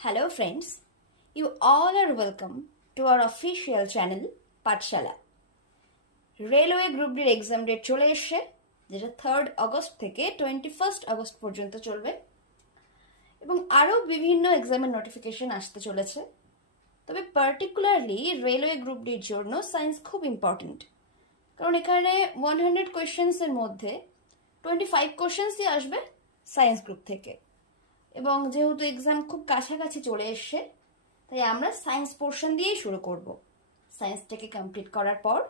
Hello friends, you all are welcome to our official channel Pathsala. Railway group ডির exam date চলে এসছে, যেটা 3rd August থেকে 21st August পর্যন্ত চলবে এবং আরও বিভিন্ন এক্সামের নোটিফিকেশন আসতে চলেছে। তবে পার্টিকুলারলি রেলওয়ে গ্রুপ ডির জন্য সায়েন্স খুব ইম্পর্টেন্ট, কারণ এখানে 100 কোয়েশ্চেন্সের মধ্যে 25 কোয়েশ্চেন্সই আসবে সায়েন্স গ্রুপ থেকে। এবং যেহেতু এক্সাম খুব কাছাকাছি চলে এসছে, তাই আমরা সায়েন্স পোর্শন দিয়েই শুরু করব। সায়েন্সটাকে কমপ্লিট করার পর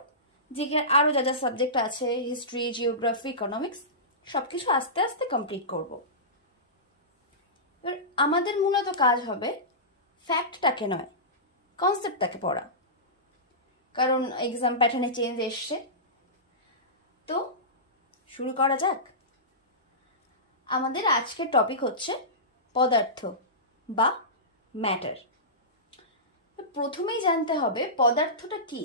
যেখানে আরও যা যা সাবজেক্ট আছে, হিস্ট্রি, জিওগ্রাফি, ইকোনমিক্স, সব কিছু আস্তে আস্তে কমপ্লিট করব। এবার আমাদের মূলত কাজ হবে ফ্যাক্টটাকে নয়, কনসেপ্টটাকে পড়া, কারণ এক্সাম প্যাটার্নে চেঞ্জ এসছে। তো শুরু করা যাক। আমাদের আজকের টপিক হচ্ছে পদার্থ বা ম্যাটার। প্রথমেই জানতে হবে পদার্থটা কি।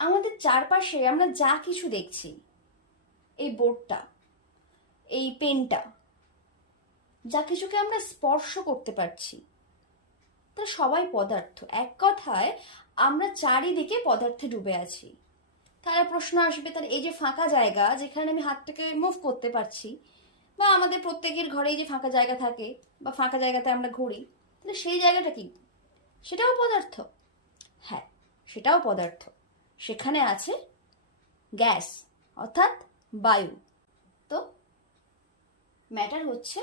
আমাদের চারপাশে আমরা যা কিছু দেখছি, এই বোর্ডটা, এই পেনটা, যা কিছুকে আমরা স্পর্শ করতে পারছি, তা সবাই পদার্থ। এক কথায় আমরা চারিদিকে পদার্থে ডুবে আছি। তাহলে প্রশ্ন আসবে, তাহলে এই যে ফাঁকা জায়গা যেখানে আমি হাতটাকে মুভ করতে পারছি, বা আমাদের প্রত্যেকের ঘরেই যে ফাঁকা জায়গা থাকে বা ফাঁকা জায়গাতে আমরা ঘুরি, তাহলে সেই জায়গাটা কি? সেটাও পদার্থ। হ্যাঁ, সেটাও পদার্থ। সেখানে আছে গ্যাস, অর্থাৎ বায়ু। তো ম্যাটার হচ্ছে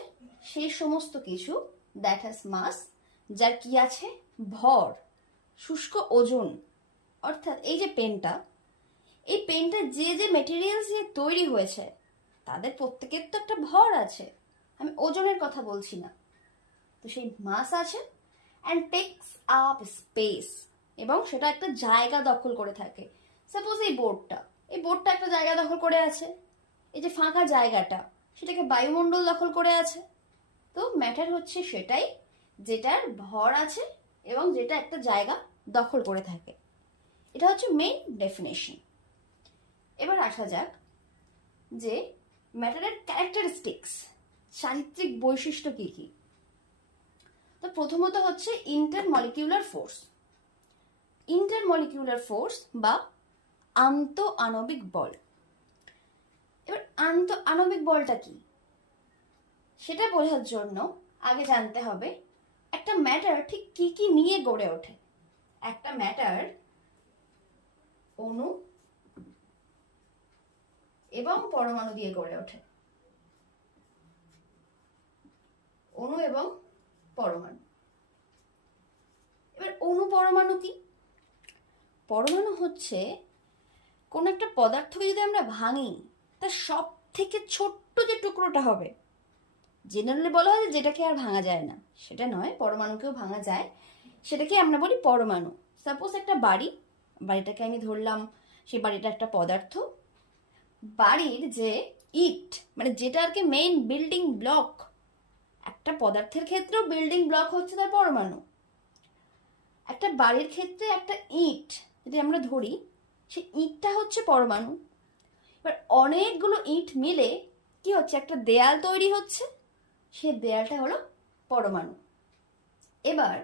সেই সমস্ত কিছু দ্যাট হ্যাজ মাস, যার কি আছে? ভর, শুষ্ক ওজন। অর্থাৎ এই যে পেনটা, এই পেনটা যে যে মেটেরিয়ালস দিয়ে তৈরি হয়েছে, তাদের প্রত্যেকের তো একটা ভর আছে। আমি ওজনের কথা বলছি না। তো সেই মাস আছে অ্যান্ড টেকস আপ স্পেস, এবং সেটা একটা জায়গা দখল করে থাকে। সাপোজ এই বোর্ডটা একটা জায়গা দখল করে আছে। এই যে ফাঁকা জায়গাটা, সেটাকে বায়ুমণ্ডল দখল করে আছে। তো ম্যাটার হচ্ছে সেটাই, যেটার ভর আছে এবং যেটা একটা জায়গা দখল করে থাকে। এটা হচ্ছে মেইন ডেফিনেশন। এবার আসা যাক যে ম্যাটারের ক্যারেক্টারিস্টিক্স, চারিত্রিক বৈশিষ্ট্য কি কি। তো প্রথমত হচ্ছে ইন্টারমলিকিউলার ফোর্স। ইন্টারমলিকিউলার ফোর্স বা আন্ত আণবিক বল। এবার আন্ত আণবিক বলটা কি, সেটা বোঝার জন্য আগে জানতে হবে একটা ম্যাটার ঠিক কি কি নিয়ে গড়ে ওঠে। একটা ম্যাটার অণু এবং পরমাণু দিয়ে গড়ে ওঠে। অণু এবং পরমাণু। এবার অণু পরমাণু কি? পরমাণু হচ্ছে কোন একটা পদার্থকে যদি আমরা ভাঙি, তার সব থেকে ছোট্ট যে টুকরোটা হবে, জেনারেলি বলা হয় যেটাকে আর ভাঙা যায় না, সেটা নয়, পরমাণুকেও ভাঙা যায়, সেটাকে আমরা বলি পরমাণু। সাপোজ একটা বাড়িটাকে আমি ধরলাম, সেই বাড়িটা একটা পদার্থ। বাড়ির যে ইট, মানে যেটা আর কি মেইন বিল্ডিং ব্লক, একটা পদার্থের ক্ষেত্রেও বিল্ডিং ব্লক হচ্ছে তার পরমাণু। একটা বাড়ির ক্ষেত্রে একটা ইট যদি আমরা ধরি, সেই ইটটা হচ্ছে পরমাণু। এবার অনেকগুলো ইট মিলে কি হচ্ছে? একটা দেয়াল তৈরি হচ্ছে, সেই দেয়ালটা হলো পরমাণু। এবার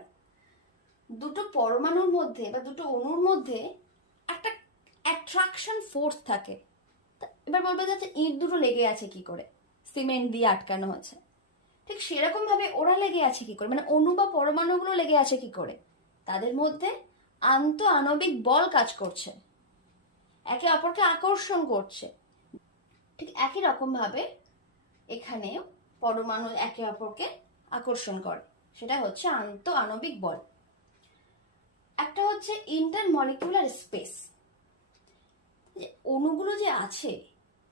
দুটো পরমাণুর মধ্যে বা দুটো অণুর মধ্যে একটা অ্যাট্রাকশন ফোর্স থাকে। এবার বলবে যাচ্ছে ইট দুটো লেগে আছে কি করে? সিমেন্ট দিয়ে আটকানো হচ্ছে। ঠিক সেরকম ভাবে ওরা লেগে আছে কি করে, মানে অণু বা পরমাণুগুলো লেগে আছে কি করে? তাদের মধ্যে আন্ত আণবিক বল কাজ করছে, একে অপরকে আকর্ষণ করছে। ঠিক একই রকম ভাবে এখানেও পরমাণু একে অপরকে আকর্ষণ করে, সেটা হচ্ছে আন্ত আণবিক বল। একটা হচ্ছে ইন্টারমলিকিউলার স্পেস। যে অণুগুলো যে আছে,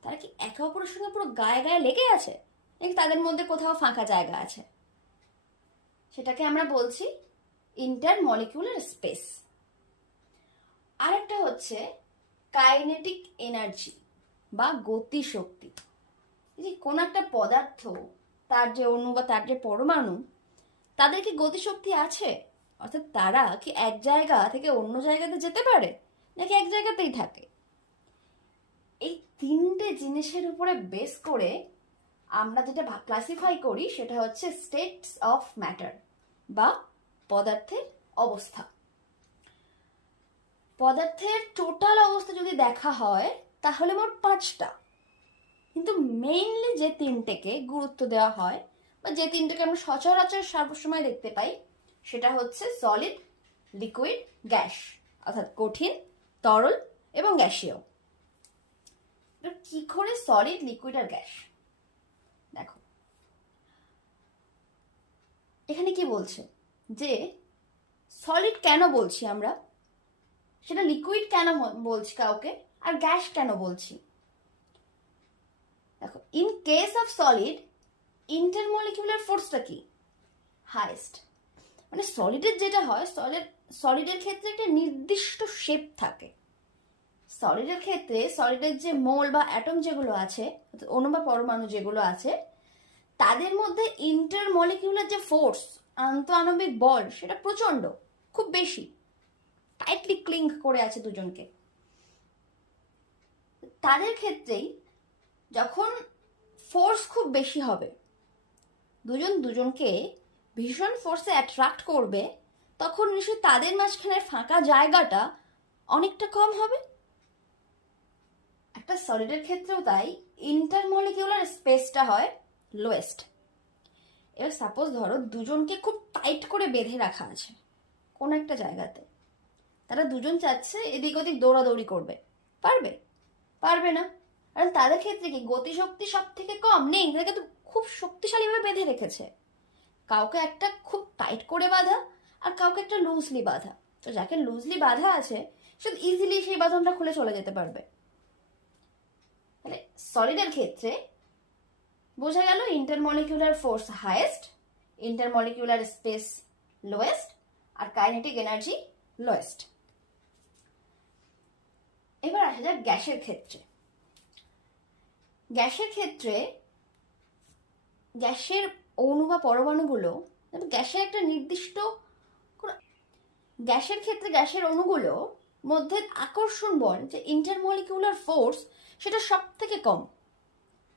তারা কি একে অপরের সঙ্গে পুরো গায়ে গায়ে লেগে আছে, নাকি তাদের মধ্যে কোথাও ফাঁকা জায়গা আছে? সেটাকে আমরা বলছি ইন্টারমলিকিউলার স্পেস। আরেকটা হচ্ছে কাইনেটিক এনার্জি বা গতি শক্তি। যে কোন একটা পদার্থ, তার যে অণু বা তার যে পরমাণু, তাদের কি গতিশক্তি আছে? অর্থাৎ তারা কি এক জায়গা থেকে অন্য জায়গাতে যেতে পারে, নাকি এক জায়গাতেই থাকে? এই তিনটে জিনিসের উপরে বেস করে আমরা যেটা ক্লাসিফাই করি সেটা হচ্ছে স্টেটস অফ ম্যাটার বা পদার্থের অবস্থা। পদার্থের টোটাল অবস্থা যদি দেখা হয় তাহলে মোট 5টা, কিন্তু মেইনলি যে 3টেকে গুরুত্ব দেওয়া হয় বা যে 3টেকে আমরা সচরাচর সবসময় দেখতে পাই সেটা হচ্ছে সলিড, লিকুইড, গ্যাস, অর্থাৎ কঠিন, তরল এবং গ্যাসীয়। কি করে সলিড, লিকুইড আর গ্যাস? দেখো এখানে কি বলছে যে সলিড কেন বলছি আমরা, সেটা লিকুইড কেন বলছি কাউকে, আর গ্যাস কেন বলছি। দেখো in case of solid intermolecular ফোর্সটা কি? হাইয়েস্ট। মানে সলিডের যেটা হয়, সলিডের ক্ষেত্রে একটা নির্দিষ্ট শেপ থাকে। সলিডের ক্ষেত্রে সলিডের যে মোল বা অ্যাটম যেগুলো আছে, অণু বা পরমাণু যেগুলো আছে, তাদের মধ্যে ইন্টারমলিকুলার যে ফোর্স, আন্তঃআণবিক বল, সেটা প্রচন্ড, খুব বেশি, টাইটলি ক্লিং করে আছে দুজনকে। তাদের ক্ষেত্রেই যখন ফোর্স খুব বেশি হবে, দুজন দুজনকে ভীষণ ফোর্সে অ্যাট্রাক্ট করবে, তখন নিশ্চয়ই তাদের মাঝখানের ফাঁকা জায়গাটা অনেকটা কম হবে। একটা সলিডের ক্ষেত্রেও তাই ইন্টারমলিকুলার স্পেসটা হয় লোয়েস্ট। এবার সাপোজ ধরো দুজনকে খুব টাইট করে বেঁধে রাখা আছে কোন একটা জায়গাতে, তারা দুজন চাচ্ছে এদিক ওদিক দৌড়াদৌড়ি করবে, পারবে? পারবে না। কারণ তাদের ক্ষেত্রে কি গতিশক্তি সব থেকে কম নেই, তাদেরকে তো খুব শক্তিশালীভাবে বেঁধে রেখেছে। কাউকে একটা খুব টাইট করে বাঁধা আর কাউকে একটা লুজলি বাঁধা। তো যাকে লুজলি বাঁধা আছে সে ইজিলি সেই বাঁধনটা খুলে চলে যেতে পারবে। তাহলে সলিডের ক্ষেত্রে বোঝা গেল intermolecular force highest, intermolecular space lowest, আর কাইনেটিক এনার্জি লোয়েস্ট। এবার আসা যাক গ্যাসের ক্ষেত্রে। গ্যাসের ক্ষেত্রে গ্যাসের অণু বা পরমাণুগুলো, গ্যাসের একটা নির্দিষ্ট, গ্যাসের ক্ষেত্রে গ্যাসের অণুগুলো মধ্যে আকর্ষণ বল যে ইন্টারমলিকুলার ফোর্স, সেটা সব থেকে কম।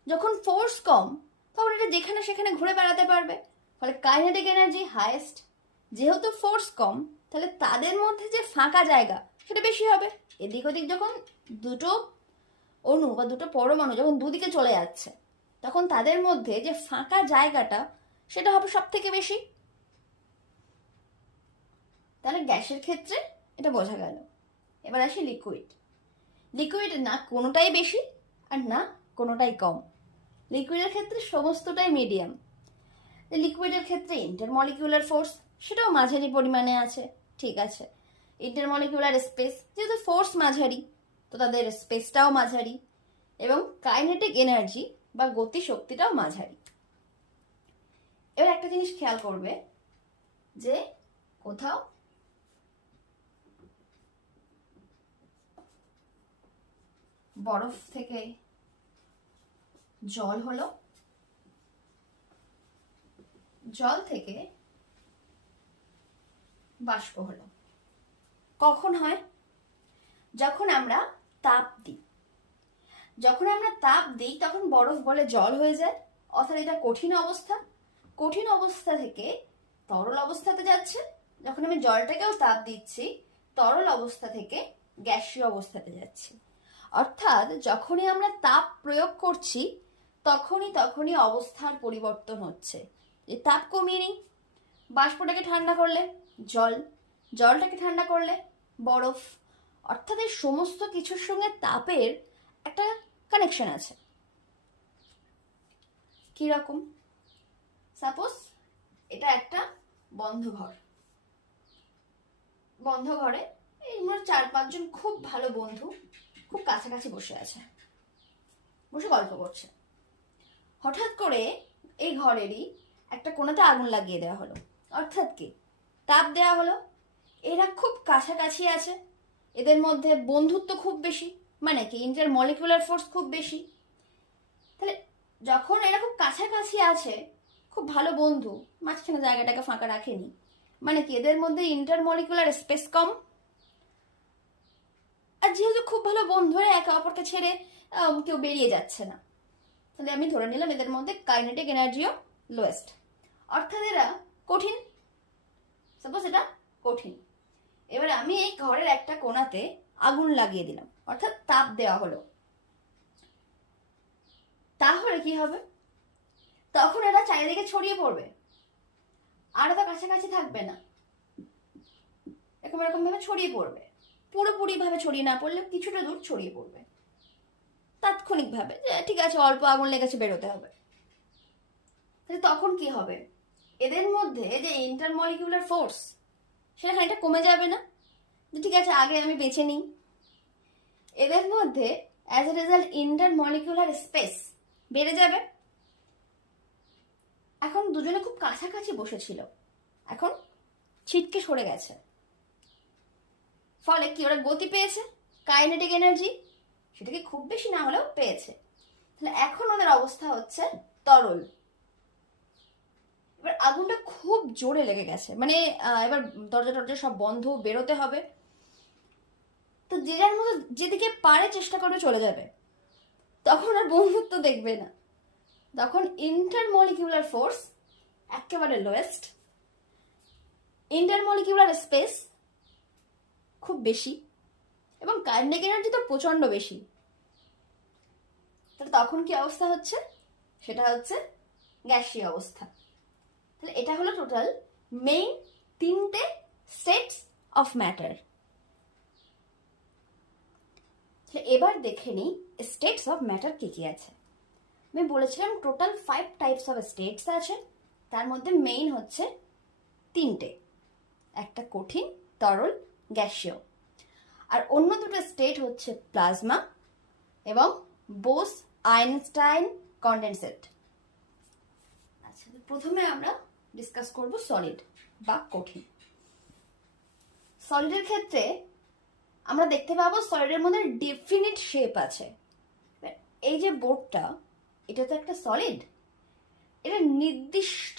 যখন ফোর্স কম তখন এটা যেখানে সেখানে ঘুরে বেড়াতে পারবে, ফলে কাইনেটিক এনার্জি হাইয়েস্ট। যেহেতু ফোর্স কম, তাহলে তাদের মধ্যে যে ফাঁকা জায়গা সেটা বেশি হবে। এদিক ওদিক যখন দুটো অণু বা দুটো পরমাণু যখন দুদিকে চলে যাচ্ছে, তখন তাদের মধ্যে যে ফাঁকা জায়গাটা সেটা হবে সব থেকে বেশি। তাহলে গ্যাসের ক্ষেত্রে এটা বোঝা গেল। এবার আসি লিকুইড। লিকুইড না কোনোটাই বেশি আর না কোনোটাই কম। লিকুইডের ক্ষেত্রে সমস্তটাই মিডিয়াম। লিকুইডের ক্ষেত্রে ইন্টারমলিকুলার ফোর্স সেটাও মাঝারি পরিমাণে আছে, ঠিক আছে। ইন্টারমলিকুলার স্পেস, যেহেতু ফোর্স মাঝারি তো তাদের স্পেসটাও মাঝারি, এবং কাইনেটিক এনার্জি বা গতি শক্তিটাও মাঝারি। এবার একটা জিনিস খেয়াল করবে যে কোথাও বরফ থেকে জল হলো, জল থেকে বাষ্প হলো, কখন হয়? যখন আমরা তাপ দিই। যখন আমরা তাপ দিই তখন বরফ বলে জল হয়ে যায়, অর্থাৎ এটা কঠিন অবস্থা। কঠিন অবস্থা থেকে তরল অবস্থাতে যাচ্ছে। যখন আমি জলটাকেও তাপ দিচ্ছি, তরল অবস্থা থেকে গ্যাসীয় অবস্থাতে যাচ্ছি। অর্থাৎ যখনই আমরা তাপ প্রয়োগ করছি তখনই অবস্থার পরিবর্তন হচ্ছে। এই তাপ কমিয়ে নিই, বাষ্পটাকে ঠান্ডা করলে জল, জলটাকে ঠান্ডা করলে বরফ। অর্থাৎ এই সমস্ত কিছুর সঙ্গে তাপের একটা কানেকশন আছে। কি রকম? সাপোজ এটা একটা বন্ধ ঘর। বন্ধ ঘরে এই 4-5 জন খুব ভালো বন্ধু খুব কাছাকাছি বসে আছে, বসে গল্প করছে। হঠাৎ করে এই ঘরেরই একটা কোণাতে আগুন লাগিয়ে দেওয়া হলো, অর্থাৎ কি তাপ দেওয়া হলো। এরা খুব কাছাকাছি আছে, এদের মধ্যে বন্ধুত্ব খুব বেশি, মানে কি ইন্টারমলিকুলার ফোর্স খুব বেশি। তাহলে যখন এরা খুব কাছাকাছি আছে, খুব ভালো বন্ধু, মাঝখানে জায়গাটাকে ফাঁকা রাখেনি, মানে কি এদের মধ্যে ইন্টারমলিকুলার স্পেস কম। আর যেহেতু খুব ভালো বন্ধু, একে অপরকে ছেড়ে কেউ বেরিয়ে যাচ্ছে না, তাহলে আমি ধরে নিলাম এদের মধ্যে কাইনেটিক এনার্জিও লোয়েস্ট, অর্থাৎ এরা কঠিন। সাপোজ এটা কঠিন। এবার আমি এই ঘরের একটা কোণাতে আগুন লাগিয়ে দিলাম, অর্থাৎ তাপ দেওয়া হলো। তাহলে কি হবে? তখন এরা চারিদিকে ছড়িয়ে পড়বে, আর তো কাছাকাছি থাকবে না, এরকম এরকম ভাবে ছড়িয়ে পড়বে। পুরোপুরি ভাবে ছড়িয়ে না পড়লে কিছুটা দূর ছড়িয়ে পড়বে তাৎক্ষণিক ভাবে, যে ঠিক আছে অল্প আগুন লেগেছে বেরোতে হবে। তখন কি হবে? এদের মধ্যে যে ইন্টারমলিকিউলার ফোর্স সেটা খানিকটা কমে যাবে না? যে ঠিক আছে আগে আমি বেছে নিই। এদের মধ্যে অ্যাজ এ রেজাল্ট ইন্টারমলিকিউলার স্পেস বেড়ে যাবে। এখন দুজনে খুব কাছাকাছি বসেছিল, এখন ছিটকে সরে গেছে। ফলে কি ওরা গতি পেয়েছে, কাইনেটিক এনার্জি, সেটাকে খুব বেশি না হলেও পেয়েছে। তাহলে এখন ওদের অবস্থা হচ্ছে তরল। এবার আগুনটা খুব জোরে লেগে গেছে, মানে এবার দরজা টরজা সব বন্ধ, বেরোতে হবে। তো যে যার মতো যেদিকে পারে চেষ্টা করে চলে যাবে। তখন আর বন্ধুত্ব দেখবে না, তখন ইন্টারমলিকিউলার ফোর্স একেবারে লোয়েস্ট, ইন্টারমলিকিউলার স্পেস খুব বেশি, এবং কাইনেটিক এনার্জি তো প্রচন্ড বেশি। তাহলে তখন কি অবস্থা হচ্ছে? সেটা হচ্ছে গ্যাসীয় অবস্থা। তাহলে এটা হলো টোটাল মেইন 3টে স্টেটস অফ ম্যাটার। এবার দেখে নিই স্টেটস অফ ম্যাটার কি কি আছে। আমি বলেছিলাম টোটাল 5 টাইপস অফ স্টেটস আছে, তার মধ্যে মেইন হচ্ছে 3টে, একটা কঠিন, তরল, গ্যাসীয়। আর অন্য দুটো স্টেট হচ্ছে প্লাজমা এবং বোস আইনস্টাইন কন্ডেন্সেট। আচ্ছা, প্রথমে আমরা ডিসকাস করব সলিড বা কঠিন। সলিডের ক্ষেত্রে আমরা দেখতে পাবো সলিডের মধ্যে ডেফিনিট শেপ আছে। এই যে বোর্ডটা, এটা তো একটা সলিড, এটা নির্দিষ্ট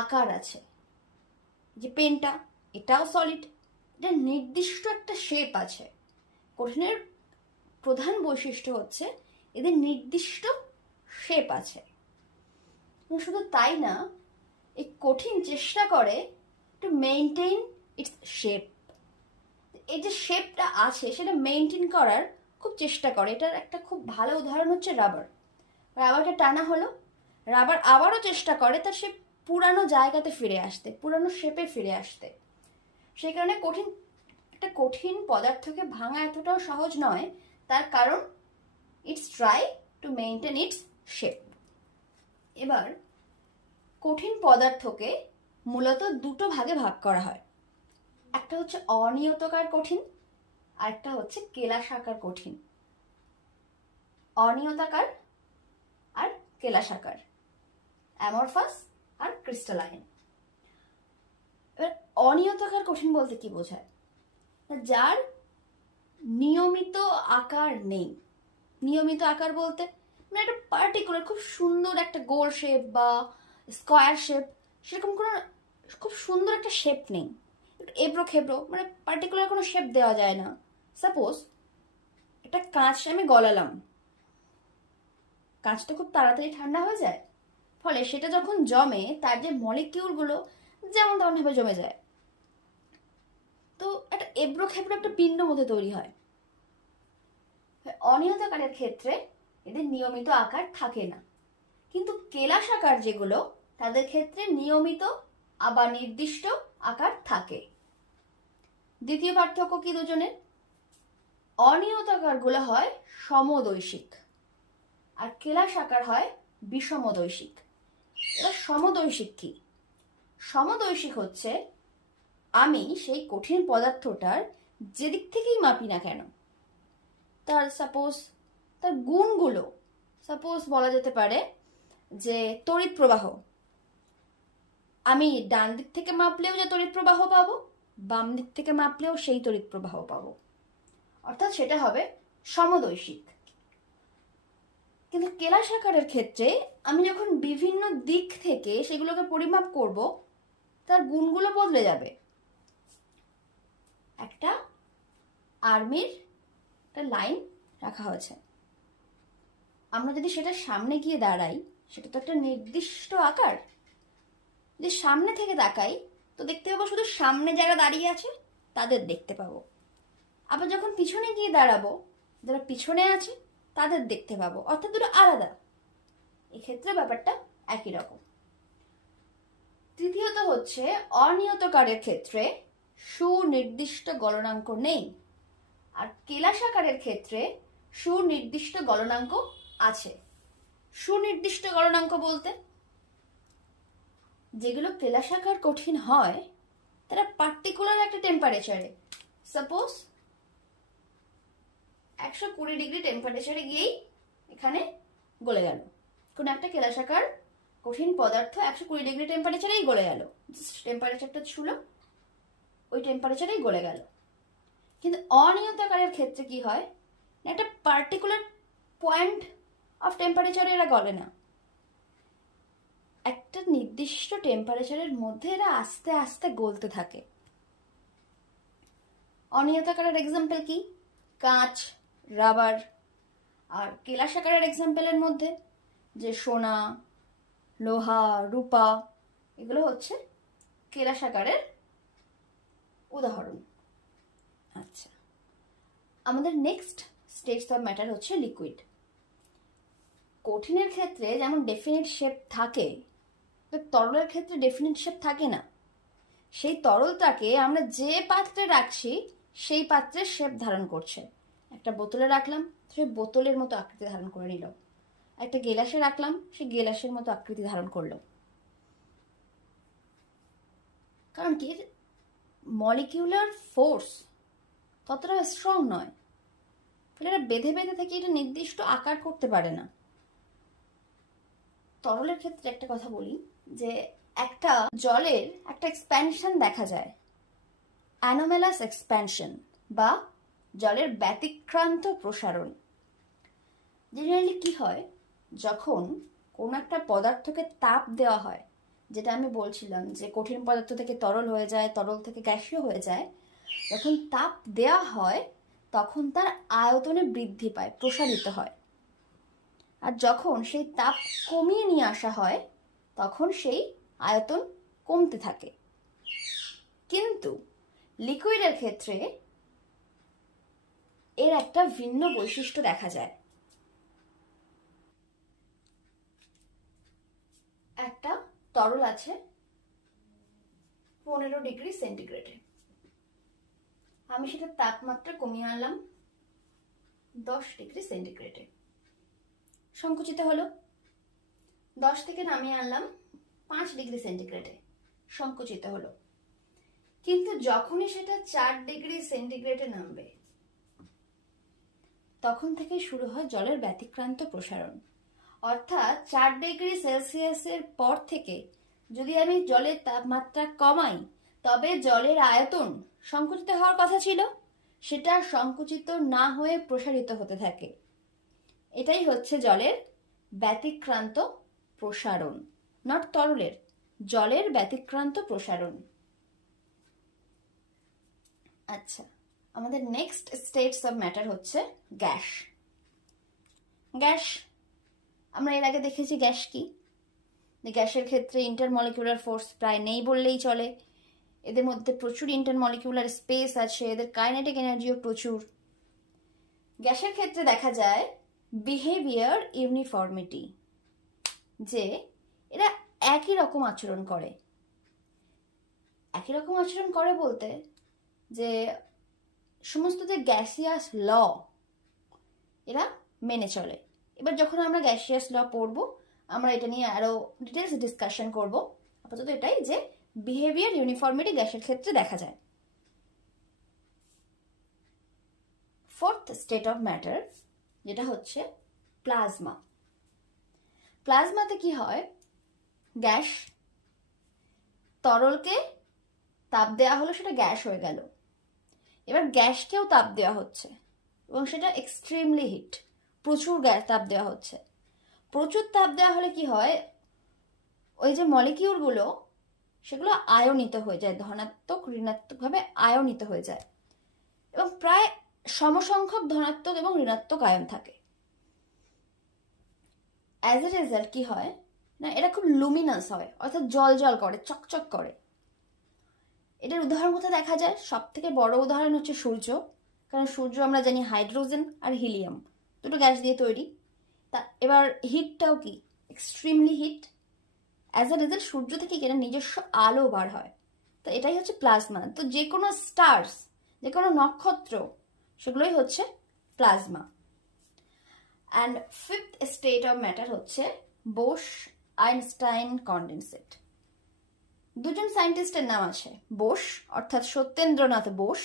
আকার আছে। যে পেনটা, এটাও সলিড, এটা নির্দিষ্ট একটা শেপ আছে। কঠিনের প্রধান বৈশিষ্ট্য হচ্ছে এদের নির্দিষ্ট শেপ আছে। শুধু তাই না, এই কঠিন চেষ্টা করে টু মেইনটেইন ইটস শেপ। এই যে শেপটা আছে সেটা মেইনটেইন করার খুব চেষ্টা করে। এটার একটা খুব ভালো উদাহরণ হচ্ছে রাবার। রাবারকে টানা হলো, রাবার আবারও চেষ্টা করে তার সে পুরানো জায়গাতে ফিরে আসতে, পুরানো শেপে ফিরে আসতে। সেই কারণে একটা কঠিন পদার্থকে ভাঙা এতটাও সহজ নয়, তার কারণ it's try to maintain it's shape. এবার কঠিন পদার্থকে মূলত দুটো ভাগে ভাগ করা হয়, একটা হচ্ছে অনিয়তকার কঠিন আর একটা হচ্ছে কেলাসাকার কঠিন। অনিয়তাকার আর কেলাসাকার, অ্যামরফাস আর ক্রিস্টালাইন। এবার অনিয়তাকার কঠিন বলতে কি বোঝায়? যার নিয়মিত আকার নেই। নিয়মিত আকার বলতে মানে একটা পার্টিকুলার খুব সুন্দর একটা গোল শেপ বা স্কোয়ার শেপ, সেরকম কোনো খুব সুন্দর একটা শেপ নেই, একটু এবড়ো খেবড়ো, মানে পার্টিকুলার কোনো শেপ দেওয়া যায় না। সাপোজ একটা কাঁচ আমি গলালাম, কাঁচটা খুব তাড়াতাড়ি ঠান্ডা হয়ে যায়, ফলে সেটা যখন জমে তার যে মলিকিউলগুলো যেমন তেমনভাবে জমে যায়, তো একটা এবড়ো খেবড়ো একটা পিণ্ড মধ্যে তৈরি হয়। অনিয়তাকারের ক্ষেত্রে এদের নিয়মিত আকার থাকে না, কিন্তু কেলাসাকার যেগুলো তাদের ক্ষেত্রে নিয়মিত আবার নির্দিষ্ট আকার থাকে। দ্বিতীয় পার্থক্য কি দুজনের? অনিয়তাকারগুলো হয় সমদৈশিক আর কেলাসাকার হয় বিষমদৈশিক। এটা সমদৈশিক কি? সমদৈশিক হচ্ছে আমি সেই কঠিন পদার্থটার যেদিক থেকেই মাপি না কেন, তার সাপোজ তার গুণগুলো, সাপোজ বলা যেতে পারে যে তড়িৎ প্রবাহ, আমি ডান দিক থেকে মাপলেও যে তড়িৎ প্রবাহ পাবো, বাম দিক থেকে মাপলেও সেই তড়িৎ প্রবাহ পাবো, অর্থাৎ সেটা হবে সমদৈশিক। কিন্তু কেলাসাকারের ক্ষেত্রে আমি যখন বিভিন্ন দিক থেকে সেগুলোকে পরিমাপ করব, তার গুণগুলো বদলে যাবে। একটা আর্মির একটা লাইন রাখা হয়েছে, আমরা যদি সেটা সামনে গিয়ে দাঁড়াই, সেটা তো একটা নির্দিষ্ট আকার। যদি সামনে থেকে তাকাই তো দেখতে পাবো শুধু সামনে যারা দাঁড়িয়ে আছে তাদের দেখতে পাবো। আবার যখন পিছনে গিয়ে দাঁড়াবো, যারা পিছনে আছে তাদের দেখতে পাবো, অর্থাৎ দুটো আলাদা। এক্ষেত্রে ব্যাপারটা একই রকম। তৃতীয়ত হচ্ছে, অনিয়তকারের ক্ষেত্রে সুনির্দিষ্ট গলনাঙ্ক নেই, আর কেলাসাকারের ক্ষেত্রে সুনির্দিষ্ট গলনাঙ্ক আছে। সুনির্দিষ্ট গলনাঙ্ক বলতে যেগুলো কেলাসাকার কঠিন হয় তারা পার্টিকুলার একটা টেম্পারেচারে, সাপোজ 120 ডিগ্রি টেম্পারেচারে গিয়েই এখানে গলে গেল। কোন একটা কেলাসাকার কঠিন পদার্থ 120 ডিগ্রি টেম্পারেচারেই গলে গেল, টেম্পারেচারটা ছিল ওই টেম্পারেচারেই গলে গেল। কিন্তু অনিয়তাকারের ক্ষেত্রে কি হয়, একটা পার্টিকুলার পয়েন্ট অফ টেম্পারেচারে এরা গলে না, একটা নির্দিষ্ট টেম্পারেচারের মধ্যে এরা আস্তে আস্তে গলতে থাকে। অনিয়তাকারের এক্সাম্পল কি? কাঁচ, রাবার। আর কেলাসাকারের এক্সাম্পলের মধ্যে যে সোনা, লোহা, রূপা, এগুলো হচ্ছে কেলাসাকারের উদাহরণ। আচ্ছা, আমাদের নেক্সট স্টেটস অফ ম্যাটার হচ্ছে লিকুইড। কঠিনের ক্ষেত্রে যেমন ডেফিনিট শেপ থাকে, তো তরলের ক্ষেত্রে ডেফিনিট শেপ থাকে না। সেই তরলটাকে আমরা যে পাত্রে রাখছি সেই পাত্রের শেপ ধারণ করছে। একটা বোতলে রাখলাম, সেই বোতলের মতো আকৃতি ধারণ করে নিল। একটা গেলাসে রাখলাম, সেই গেলাসের মতো আকৃতি ধারণ করলো। কারণ কি, মলিকিউলার ফোর্স ততটা স্ট্রং নয়, ফলে এটা বেঁধে বেঁধে থেকে এটা নির্দিষ্ট আকার করতে পারে না। তরলের ক্ষেত্রে একটা কথা বলি, যে একটা জলের একটা এক্সপ্যানশন দেখা যায়, অ্যানোমেলাস এক্সপ্যানশন বা জলের ব্যতিক্রান্ত প্রসারণ। জেনারেলি কি হয়, যখন কোনো একটা পদার্থকে তাপ দেওয়া হয়, যেটা আমি বলছিলাম যে কঠিন পদার্থ থেকে তরল হয়ে যায়, তরল থেকে গ্যাসীয় হয়ে যায়, যখন তাপ দেওয়া হয় তখন তার আয়তনে বৃদ্ধি পায়, প্রসারিত হয়। আর যখন সেই তাপ কমিয়ে নিয়ে আসা হয় তখন সেই আয়তন কমতে থাকে। কিন্তু লিকুইডের ক্ষেত্রে এর একটা ভিন্ন বৈশিষ্ট্য দেখা যায়। একটা তরল আছে 15 ডিগ্রি সেন্টিগ্রেডে, আমি সেটা তাপমাত্রা কমিয়ে আনলাম 10 ডিগ্রি সেন্টিগ্রেডে, সংকুচিত হলো। 10 থেকে নামিয়ে আনলাম 5 ডিগ্রি সেন্টিগ্রেডে, সংকুচিত হলো। কিন্তু যখনই সেটা 4 ডিগ্রি সেন্টিগ্রেডে নামবে তখন থেকে শুরু হয় জলের ব্যতিক্রান্ত প্রসারণ। অর্থাৎ 4 ডিগ্রি সেলসিয়াসের পর থেকে যদি আমি জলের তাপমাত্রা কমাই, তবে জলের আয়তন সংকুচিত হওয়ার কথা ছিল, সেটা সংকুচিত না হয়ে প্রসারিত হতে থাকে। এটাই হচ্ছে জলের ব্যতিক্রান্ত প্রসারণ, নট তরলের, জলের ব্যতিক্রান্ত প্রসারণ। আচ্ছা, আমাদের নেক্সট স্টেটস অফ ম্যাটার হচ্ছে গ্যাস। গ্যাস আমরা এর আগে দেখেছি গ্যাস কি। গ্যাসের ক্ষেত্রে ইন্টারমলিকুলার ফোর্স প্রায় নেই বললেই চলে, এদের মধ্যে প্রচুর ইন্টারমলিকুলার স্পেস আছে, এদের কাইনেটিক এনার্জিও প্রচুর। গ্যাসের ক্ষেত্রে দেখা যায় বিহেভিয়ার ইউনিফর্মিটি, যে এরা একই রকম আচরণ করে। একই রকম আচরণ করে বলতে যে সমস্ত যে গ্যাসিয়াস ল এরা মেনে চলে। এবার যখন আমরা গ্যাসিয়াস ল পড়বো আমরা এটা নিয়ে আরো ডিটেলস ডিসকাশন করব। আপাতত এটাই যে বিহেভিয়ার ইউনিফর্মিটি গ্যাসের ক্ষেত্রে দেখা যায়। ফোর্থ স্টেট অফ ম্যাটার যেটা হচ্ছে প্লাজমা। প্লাজমাতে কি হয়, গ্যাস, তরলকে তাপ দেওয়া হলো, সেটা গ্যাস হয়ে গেল। এবার গ্যাসকেও তাপ দেওয়া হচ্ছে এবং সেটা এক্সট্রিমলি হিট, প্রচুর গ্যাস তাপ দেওয়া হচ্ছে। প্রচুর তাপ দেওয়া হলে কি হয়, ওই যে মলিকিউলগুলো সেগুলো আয়নিত হয়ে যায়, ধনাত্মক ঋণাত্মকভাবে আয়নিত হয়ে যায় এবং প্রায় সমসংখ্যক ধনাত্মক এবং ঋণাত্মক আয়ন থাকে। অ্যাজ এ রেজাল্ট কি হয় না, এটা খুব লুমিনাস হয়, অর্থাৎ জল জল করে, চকচক করে। এটার উদাহরণ কোথায় দেখা যায়? সব থেকে বড় উদাহরণ হচ্ছে সূর্য। কারণ সূর্য আমরা জানি হাইড্রোজেন আর হিলিয়াম দুটো গ্যাস দিয়ে তৈরি। তা এবার হিটটাও কি extremely heat. As a result সূর্য থেকে কেনা নিজস্ব আলো বার হয়। তো এটাই হচ্ছে প্লাজমা। তো যে কোনো স্টার্স, যে কোনো নক্ষত্র, সেগুলোই হচ্ছে plasma. And fifth state of matter হচ্ছে বোস আইনস্টাইন কন্ডেনসেট। দুজন সায়েন্টিস্টের নাম আছে, বোস অর্থাৎ সত্যেন্দ্রনাথ বোস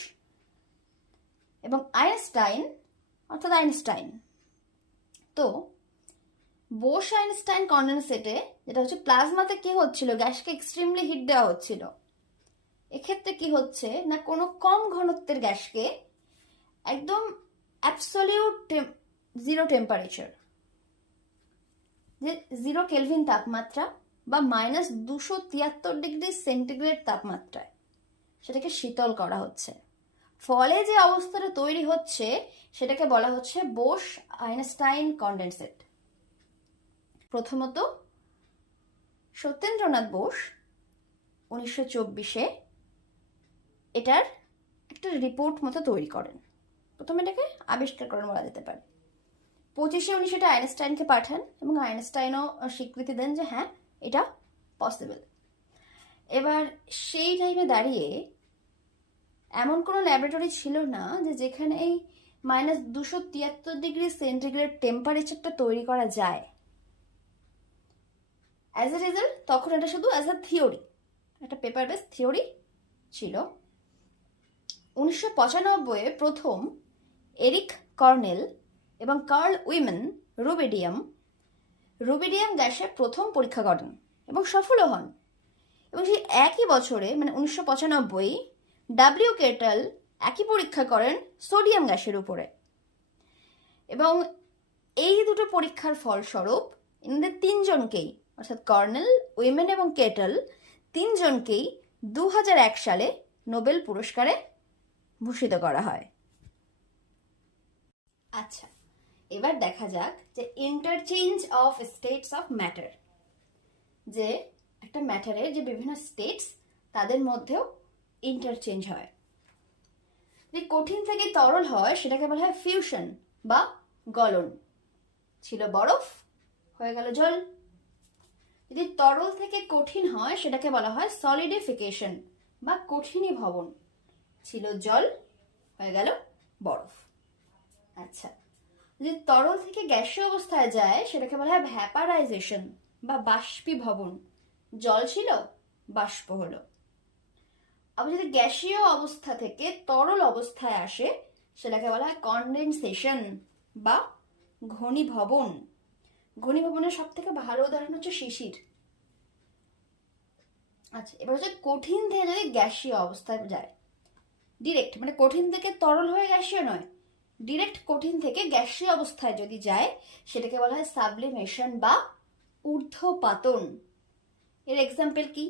এবং আইনস্টাইন অর্থাৎ আইনস্টাইন। তো বোস আইনস্টাইন কন্ডেনসেটে যেটা হচ্ছে প্লাজমাতে কি হচ্ছিল, গ্যাসকে এক্সট্রিমলি হিট দেওয়া হচ্ছিল। এক্ষেত্রে কি হচ্ছে না, কোনো কম ঘনত্বের গ্যাসকে একদম অ্যাবসলিউট জিরো টেম্পারেচার, যে 0 কেলভিন তাপমাত্রা বা -273 ডিগ্রি সেন্টিগ্রেড তাপমাত্রায় সেটাকে শীতল করা হচ্ছে। ফলে যে অবস্থাটা তৈরি হচ্ছে সেটাকে বলা হচ্ছে বোস আইনস্টাইন কন্ডেনসেট। প্রথমত সত্যেন্দ্রনাথ বোস 1924-এ এটার একটা রিপোর্ট মতো তৈরি করেন। প্রথমে এটাকে আবিষ্কার করেন বলা যেতে পারে। 25-এ উনি সেটা আইনস্টাইনকে পাঠান এবং আইনস্টাইনও স্বীকৃতি দেন যে হ্যাঁ এটা পসিবল। এবার সেই টাইমে দাঁড়িয়ে এমন কোনো ল্যাবরেটরি ছিল না যে যেখানে এই -273 ডিগ্রি সেন্টিগ্রেড টেম্পারেচারটা তৈরি করা যায়। অ্যাজ এ রেজাল্ট তখন এটা শুধু অ্যাজ এ থিওরি, একটা পেপার বেস থিওরি ছিল। 1995-এ প্রথম এরিক কর্নেল এবং কার্ল উইমেন রুবিডিয়াম গ্যাসের প্রথম পরীক্ষা করেন এবং সফলও হন। এবং সেই একই বছরে মানে 1995 ডাব্লিউ কেটাল একই পরীক্ষা করেন সোডিয়াম গ্যাসের উপরে। এবং এই দুটো পরীক্ষার ফলস্বরূপ এদের তিনজনকেই, অর্থাৎ কর্নেল, উইমেন এবং কেটাল, তিনজনকেই 2001 সালে নোবেল পুরস্কারে ভূষিত করা হয়। আচ্ছা, এবার দেখা যাক যে interchange of states of matter, যে একটা ম্যাটারের যে বিভিন্ন স্টেটস তাদের মধ্যেও ইন্টারচেঞ্জ হয়। যে কঠিন থেকে তরল হয় সেটাকে বলা হয় ফিউশন বা গলন। ছিল বরফ, হয়ে গেল জল। যদি তরল থেকে কঠিন হয় সেটাকে বলা হয় সলিডিফিকেশন বা কঠিনীভবন। ছিল জল, হয়ে গেল বরফ। আচ্ছা, যদি তরল থেকে গ্যাসীয় অবস্থায় যায় সেটাকে বলা হয় ভ্যাপারাইজেশন বা বাষ্পীভবন। জল ছিল, বাষ্প হলো। আবার যদি গ্যাসীয় অবস্থা থেকে তরল অবস্থায় আসে সেটাকে বলা হয় কনডেনসেশন বা ঘনীভবন। ঘনীভবনের সব থেকে ভালো উদাহরণ হচ্ছে শিশির। আচ্ছা, এবার হচ্ছে কঠিন থেকে যদি গ্যাসীয় অবস্থায় যায়, ডিরেক্ট মানে কঠিন থেকে তরল হয়ে গ্যাসীয় নয়, ডিরেক্ট কঠিন থেকে গ্যাসীয় অবস্থায় যদি যায় সেটাকে বলা হয় সাবলিমেশন বা ঊর্ধ্বপাতন। এর এক্সাম্পল কি?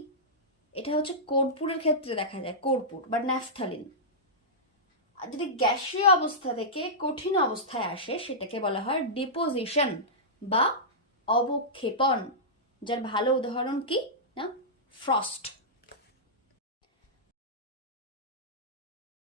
এটা হচ্ছে কর্পূরের ক্ষেত্রে দেখা যায়, কর্পূর বা ন্যাফথালিন। আর যদি গ্যাসীয় অবস্থা থেকে কঠিন অবস্থায় আসে সেটাকে বলা হয় ডিপোজিশন বা অবক্ষেপণ। যার ভালো উদাহরণ কি না, ফ্রস্ট।